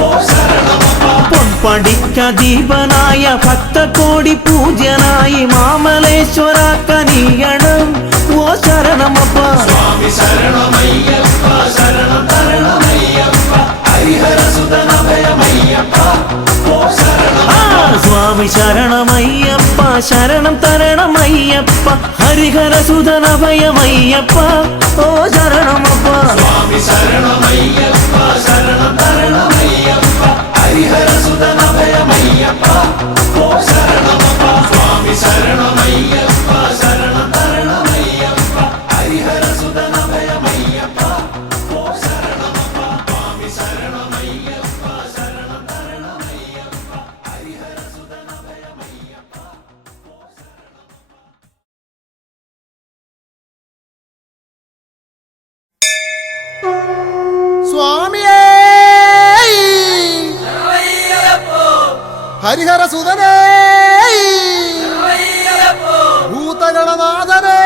ഓ ശരണമപ്പ പൊൻപടിക്കദീപനായ ഭക്തകോടി പൂജ്യനായി മാമലേശ്വര കനിയണം ഓ ശരണമപ്പ സ്വാമി ശരണമയ്യപ്പ ശരണം തരണമയ്യപ്പ ഹരിഹരസുതനഭയമയ്യപ്പ ഓ ശരണമപ്പ സ്വാമി ശരണമയ്യപ്പ ശരണം തരണമയ്യപ്പ ഹരിഹരസുതനഭയമയ്യപ്പ ഓ ശരണമപ്പ സ്വാമി ശരണമയ്യപ്പ ശരണം തരണമയ്യപ്പ ഹരിഹരസുതനഭയമയ്യപ്പ ഓ ശരണമപ്പ സ്വാമി ശരണമയ്യപ്പ ഹരിഹര സുതനേ ഭൂതഗണനാഥനേ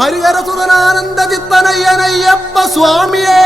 ഹരിഹര സുതനാനന്ദ ചിത്തനയ്യനയ്യപ്പ സ്വാമിയേ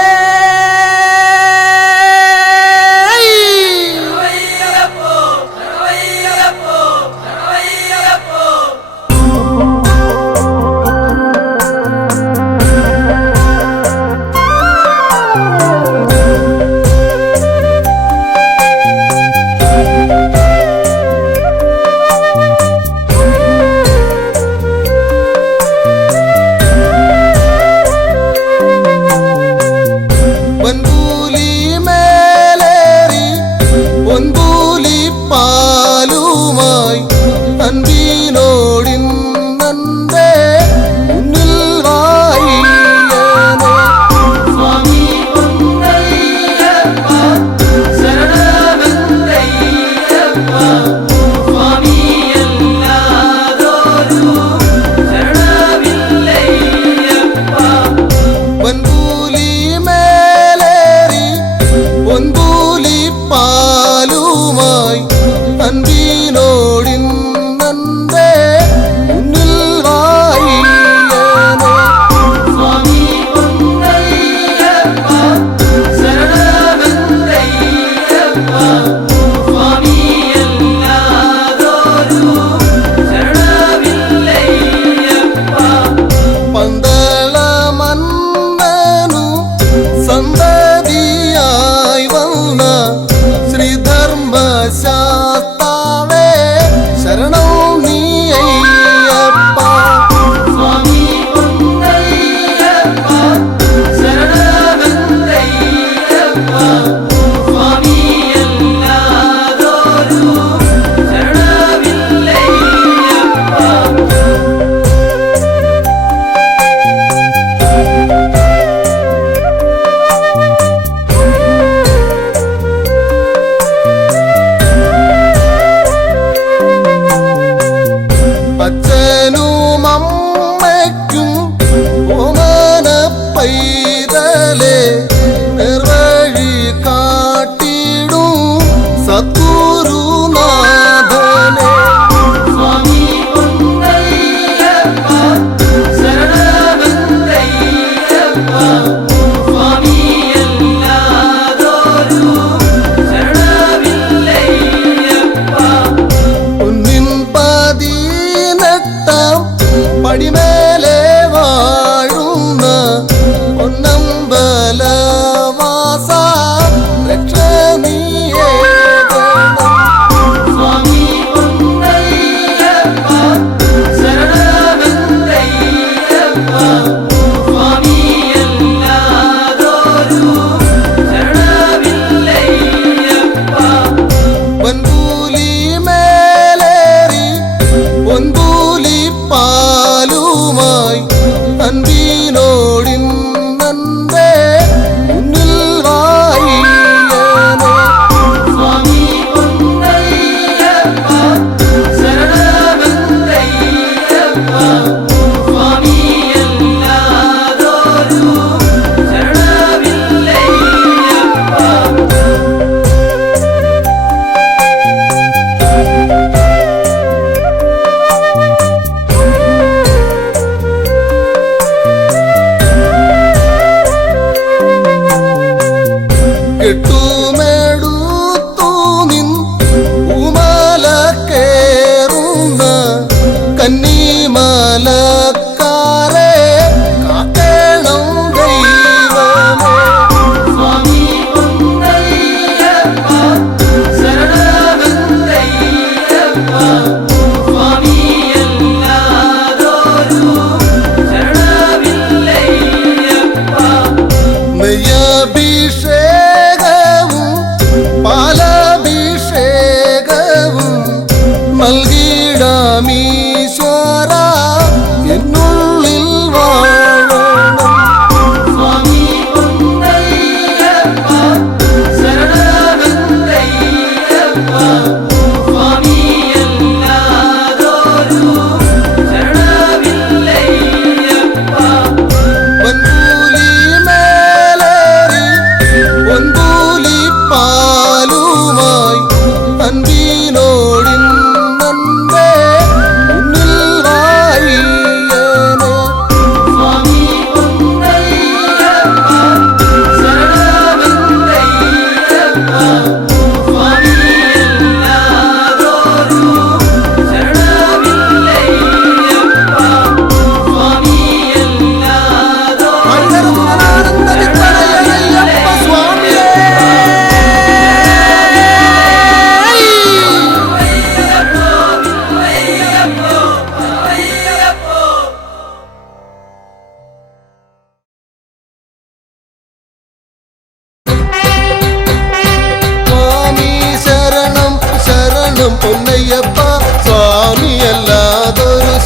പൊന്നയ്യപ്പ സ്വാമിയല്ലാതൊരു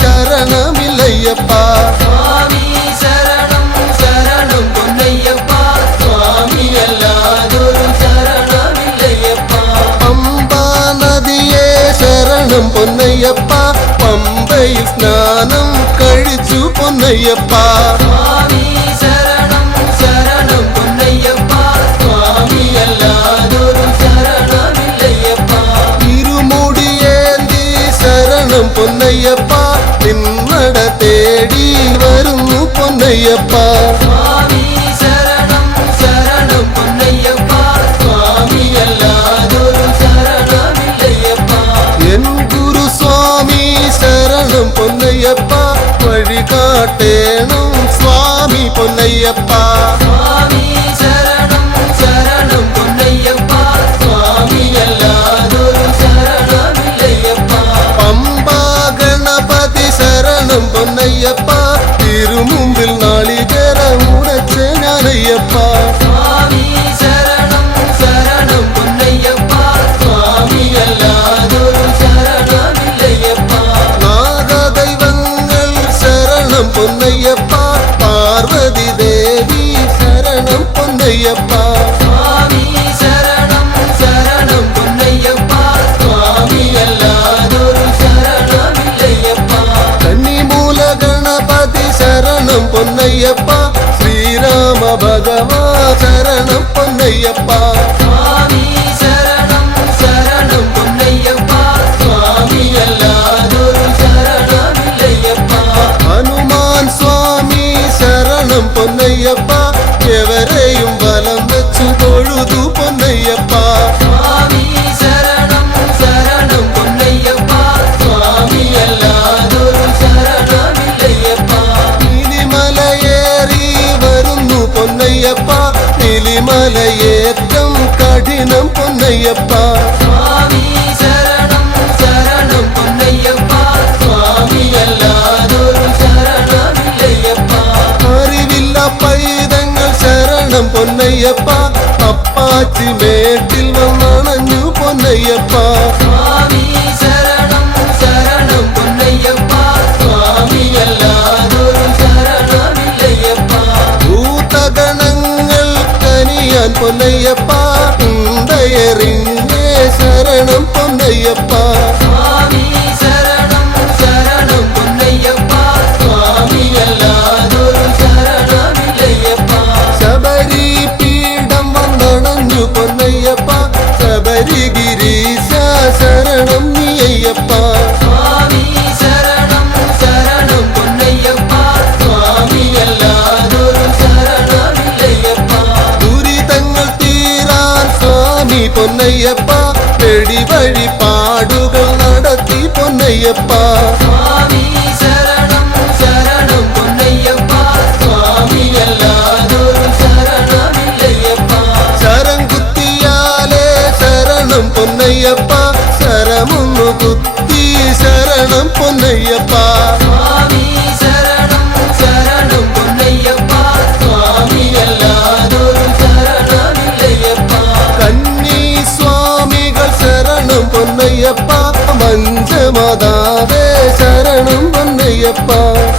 ശരണമില്ലയ്യപ്പ സ്വാമി ശരണം ശരണം പൊന്നയ്യപ്പ സ്വാമിയല്ലാതൊരു ശരണമില്ലയ്യപ്പ പമ്പാ നദിയെ ശരണം പൊന്നയ്യപ്പ പമ്പയിൽ സ്നാനം കഴിച്ചു പൊന്നയ്യപ്പ സ്വാമി ശരണം ശരണം പൊന്നയ്യപ്പ സ്വാമിയല്ലാതൊരു ശരണമില്ലയ്യപ്പ ഇരുമുടിയേന്തി ശരണം പൊന്നയ്യപ്പ നിന്നട തേടി വരുന്നു പൊന്നയ്യപ്പ സ്വാമി ശരണം ശരണം പൊന്നയ്യപ്പ സ്വാമിയല്ലാതൊരു ശരണമില്ലയ്യപ്പ എൻ ഗുരുസ്വാമി ശരണം പൊന്നയ്യപ്പ വഴി കാട്ടേണം സ്വാമി പൊന്നയ്യപ്പ സ്വാമി ശരണം ശരണം പൊന്നയ്യപ്പ സ്വാമിയല്ലാതൊരു ശരണമില്ലയ്യപ്പ പമ്പാ ഗണപതി ശരണം പൊന്നയ്യപ്പ തിരുമുമ്പിൽ നാളികേരം ഉടച്ച ഞാനയ്യപ്പ സ്വാമി ശരണം ശരണം പൊന്നയ്യപ്പ സ്വാമിയല്ലാതൊരു ശരണമില്ലയ്യപ്പ നാഗദൈവങ്ങൾ ശരണം പൊന്നയ്യപ്പ പാർവതി ദേവി ശരണം പൊന്നയ്യപ്പ സ്വാമി ശരണം ശരണം പൊന്നയ്യപ്പ സ്വാമിയല്ലാതൊരു ശരണമില്ലയ്യപ്പ കന്നിമൂല ഗണപതി ശരണം പൊന്നയ്യപ്പ ശ്രീരാമ ഭഗവാ ശരണം പൊന്നയ്യപ്പ സ്വാമി ശരണം ശരണം പൊന്നയ്യപ്പ സ്വാമിയല്ലാതൊരു ശരണമില്ലയ്യപ്പ ഹനുമാൻ സ്വാമി ശരണം പൊന്നയ്യപ്പ എവരെയും വലം വെച്ചു തൊഴുതു പൊന്നയ്യപ്പ സ്വാമി ശരണം ശരണം പൊന്നയ്യപ്പ സ്വാമിയല്ലാതൊരു ശരണമില്ലയ്യപ്പ നീലിമലയേറി വരുന്നു പൊന്നയ്യപ്പ നീലിമലയേറ്റം കഠിനം പൊന്നയ്യപ്പ സ്വാമി ശരണം ശരണം പൊന്നയ്യപ്പ സ്വാമിയല്ലാതൊരു ശരണമില്ലയ്യപ്പ അറിവില്ല പൈതങ്ങൾ ശരണം പൊന്നയ്യപ്പ അപ്പാച്ചി മേട്ടിൽ വന്നണഞ്ഞു പൊന്നയ്യപ്പ സ്വാമി ശരണം ശരണം പൊന്നയ്യപ്പ സ്വാമിയല്ലാതൊരു ശരണമില്ലയ്യപ്പ ഭൂതഗണങ്ങൾ കനിയാൻ പൊന്നയ്യപ്പ ഉണ്ടയറിഞ്ഞേ ശരണം പൊന്നയ്യപ്പ സ്വാമി ശരണം ശരണം പൊന്നയ്യപ്പ സ്വാമിയല്ലാതൊരു ശരണമില്ലയ്യപ്പ ശബരി പീഠം വന്നണഞ്ഞു പൊന്നയ്യപ്പ ശബരിഗിരീശ ശരണം നീയയ്യപ്പ സ്വാമി ശരണം ശരണം പൊന്നയ്യപ്പ സ്വാമിയല്ലാതൊരു ശരണമില്ലയ്യപ്പ ദുരിതങ്ങൾ തീരാൻ സ്വാമി പൊന്നയ്യപ്പ വെടിവഴി പാടുകൾ നടത്തി പൊന്നയ്യപ്പ സ്വാമി ശരണം ശരണം പൊന്നയ്യപ്പ സ്വാമിയല്ലാതൊരു ശരണമില്ലയ്യപ്പ ശരം കുത്തിയാലേ ശരണം പൊന്നയ്യപ്പ ശരമൊന്നു കുത്തി ശരണം പൊന്നയ്യപ്പ സ്വാമി ശരണം ശരണം പൊന്നയ്യപ്പ സ്വാമിയല്ലാതൊരു ശരണമില്ലയ്യപ്പ കന്നി സ്വാമികൾ ശരണം പൊന്നയ്യപ്പ മഞ്ചമതാവേ ശരണം പൊന്നയ്യപ്പ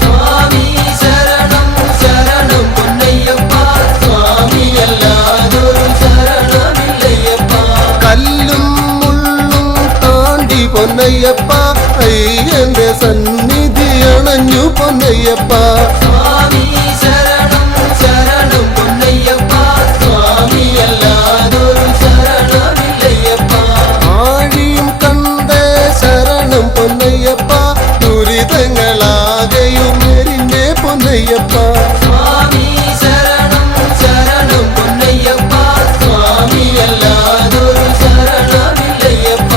സ്വാമി ശരണം ശരണം പൊന്നയ്യപ്പ സ്വാമിയല്ലാതൊരു ശരണമില്ലയ്യപ്പ കല്ലും മുള്ളും താണ്ടി പൊന്നയ്യപ്പ അയ്യന്റെ സന്നിധി അണഞ്ഞു പൊന്നയ്യപ്പ സ്വാമി ശരണം ശരണം പൊന്നയ്യപ്പ സ്വാമിയല്ലാതൊരു ശരണമില്ലയ്യപ്പ ആഴിയും കണ്ടേ ശരണം പൊന്നയ്യപ്പ ദുരിതങ്ങളാകെയും എരിഞ്ഞേ പൊന്നയ്യപ്പ സ്വാമി ശരണം ശരണം പൊന്നയ്യപ്പ സ്വാമിയല്ലാതൊരു ശരണമില്ലയ്യപ്പ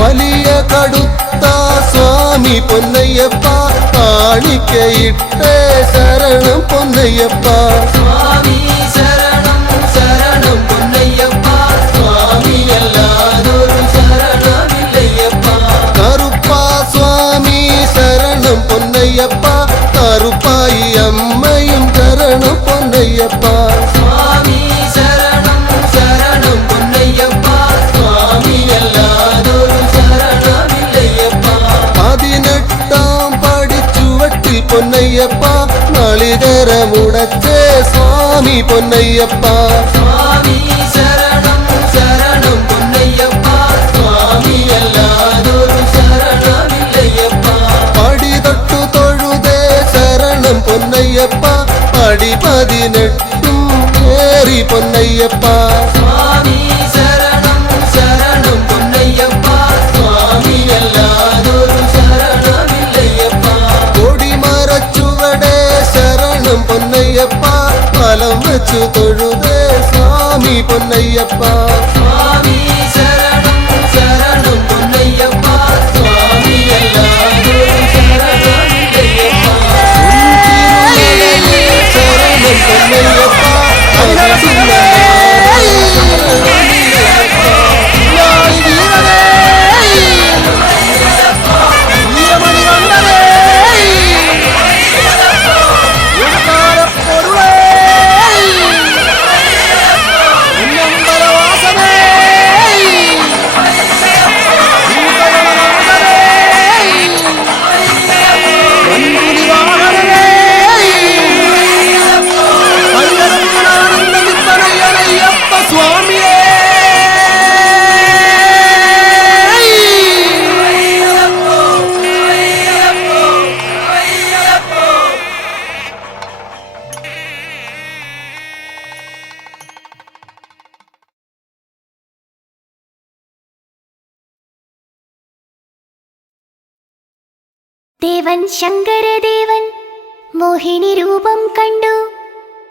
വലിയ കടുത്ത സ്വാമി പൊന്നയ്യപ്പ കാണിക്കയിട്ടേ ശരണം പൊന്നയ്യപ്പ സ്വാമി ശരണം ശരണം പൊന്നയ്യപ്പ സ്വാമിയല്ലാതൊരു ശരണമില്ലയ്യപ്പ കറുപ്പ സ്വാമി ശരണം പൊന്നയ്യപ്പ കറുപ്പായി അമ്മയും ശരണം പൊന്നയ്യപ്പ സ്വാമി ശരണം ശരണം പൊന്നയ്യപ്പ സ്വാമിയല്ലാതൊരു ശരണം പൊന്നയ്യപ്പ നാളികേരമുടച്ചേ സ്വാമി പൊന്നയ്യപ്പ സ്വാമി ശരണം ശരണം പൊന്നയ്യപ്പ സ്വാമിയല്ലാതൊരു ശരണമില്ലയ്യപ്പ പടി തൊട്ടു തൊഴുതേ ശരണം പൊന്നയ്യപ്പ പടി 18 ഏറി പൊന്നയ്യപ്പ സ്വാമി ശരണം ശരണം പൊന്നയ്യപ്പ സ്വാമിയല്ലാതൊരു ശരണമില്ലയ്യപ്പ കൊടിമരച്ചുവടേ ശരണം പൊന്നയ്യപ്പ ഫലം വെച്ചു തൊഴുതേ സ്വാമി പൊന്നയ്യപ്പ സ്വാമി ശരണം ശരണം പൊന്നയ്യപ്പ സ്വാമിയല്ലാതൊരു ശരണമില്ലയ്യപ്പ ശരണം പൊന്നയ്യപ്പ ദേവൻ ശങ്കരദേവൻ മോഹിനി രൂപം കണ്ടു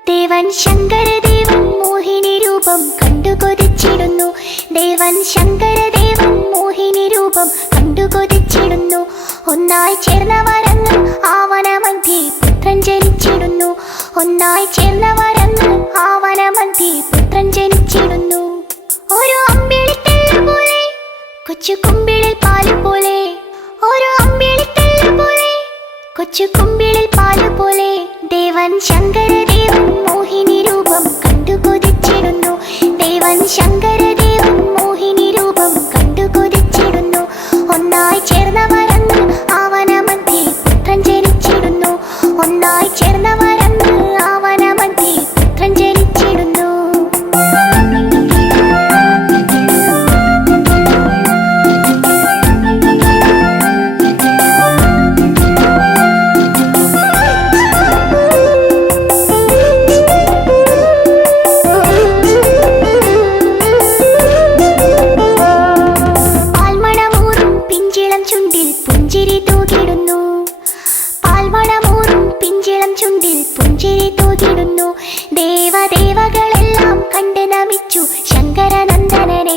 ദേവൻ ശങ്കരദേവൻ മോഹിനി രൂപം കണ്ടു കൊതിച്ചിടുന്നു ദേവൻ ശങ്കരദേവൻ മോഹിനി രൂപം കണ്ടു കൊതിച്ചിടുന്നു ഒന്നായി ചേർന്നവരങ്ങ് ആവനമധ്യേ പുത്രൻ ജനിച്ചിടുന്നു ഒന്നായി ചേർന്നവരങ്ങ് ആവനമധ്യേ പുത്രൻ ജനിച്ചിടുന്നു ഒരു അമ്പിളിക്കല്ല് പോലെ കൊച്ചു കുമ്പിളിൽ പാല് പോലെ ഒരു അമ്പിളിക്കല്ല് പോലെ കൊച്ചു കുമ്പിളിൽ പാല് പോലെ ദേവൻ ശങ്കരദേവൻ മോഹിനി രൂപം കണ്ടു കൊതിച്ചിടുന്നു ദേവൻ ശങ്കരദേവൻ മോഹിനി രൂപം കണ്ടു കൊതിച്ചിടുന്നു ഒന്നായി ചേർന്നവരങ്ങ് ആവനമധ്യേ പുത്രൻ ജനിച്ചിടുന്നു ഒന്നായി ചേർന്നവരങ്ങ് ആവനമധ്യേ പുത്രൻ ജനിച്ചിടുന്നു ദേവദേവകളെല്ലാം കണ്ട് നമിച്ചു ശങ്കരനന്ദനനെ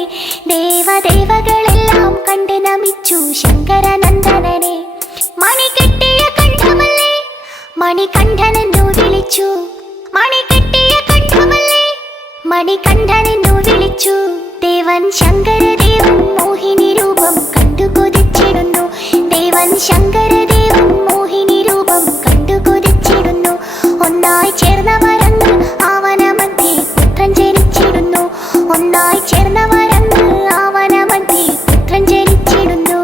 ദേവദേവകളെല്ലാം കണ്ട് നമിച്ചു ശങ്കരനന്ദനനെ മണികെട്ടിയ കണ്ഠമല്ലേ മണികണ്ഠനെന്നു വിളിച്ചു മണികെട്ടിയ കണ്ഠമല്ലേ മണികണ്ഠനെന്നു വിളിച്ചു ദേവൻ ശങ്കരദേവൻ മോഹിനി രൂപം കണ്ടു കൊതിച്ചിടുന്നു ദേവൻ ശങ്കരദേവൻ മോഹിനി രൂപം കണ്ടു കൊതിച്ചിടുന്നു ഒന്നായി ചേർന്നവരങ്ങ് ആവനമധ്യേ പുത്രൻ ജനിച്ചിടുന്നു ഒന്നായി ചേർന്നവരങ്ങ് ആവനമധ്യേ പുത്രൻ ജനിച്ചിടുന്നു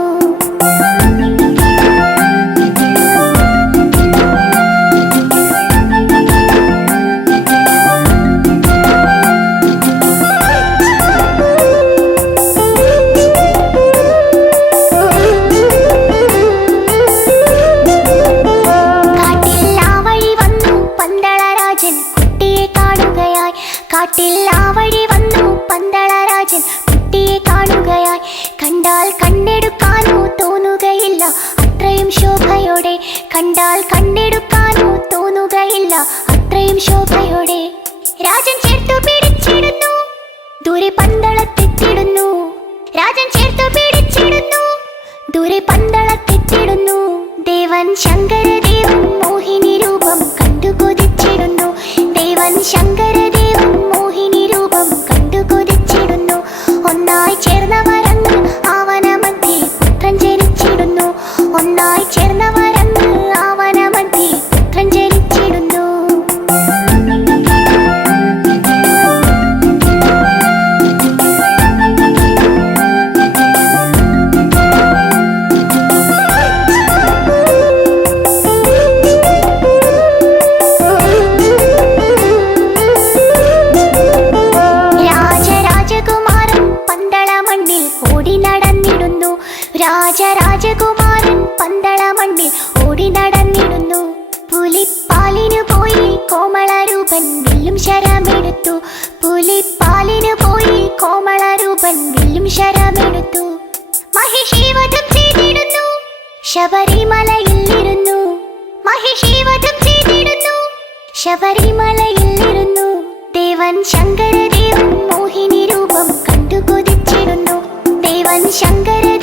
കാട്ടിൽ ആ വഴി വന്നു പന്തളരാജൻ കുട്ടിയെ കാണുകയായി കണ്ടാൽ കണ്ണെടുക്കാനോ തോന്നുകയില്ല അത്രയും ശോഭയോടെ കണ്ടാൽ കണ്ണെടുക്കാനോ തോന്നുകയില്ല അത്രയും ശോഭയോടെ രാജൻ ചേർത്തു പിടിച്ചിടുന്നു ദൂരെ പന്തളത്തെത്തിടുന്നു രാജൻ ചേർത്തു പിടിച്ചിടുന്നു ദൂരെ പന്തളത്തെത്തിടുന്നു ദേവൻ ശങ്കരദേവൻ മോഹിനി രൂപം കണ്ടു കൊതിച്ചിടുന്നു ദേവൻ ശങ്കരദേവൻ മോഹിനി രൂപം കണ്ടു കൊതിച്ചിടുന്നു ഒന്നായി ചേർന്നവരങ്ങ് ആവനമധ്യേ പുത്രൻ ജനിച്ചിടുന്നു ഒന്നായി ചേർന്നവരങ്ങ് ആവനമധ്യേ പുത്രൻ ജനിച്ചിടുന്നു കോമളരൂപൻ വില്ലും ശരമെടുത്തു. പുലിപ്പാലിനു പോയി കോമളരൂപൻ വില്ലും ശരമെടുത്തു. മഹിഷീവധം ചെയ്തിടുന്നു, ശബരിമലയിലിരുന്നു. മഹിഷീവധം ചെയ്തിടുന്നു, ശബരിമലയിലിരുന്നു. ദേവൻ ശങ്കരദേവൻ മോഹിനി രൂപം കണ്ടു കൊതിച്ചിടുന്നു. ദേവൻ ശങ്കര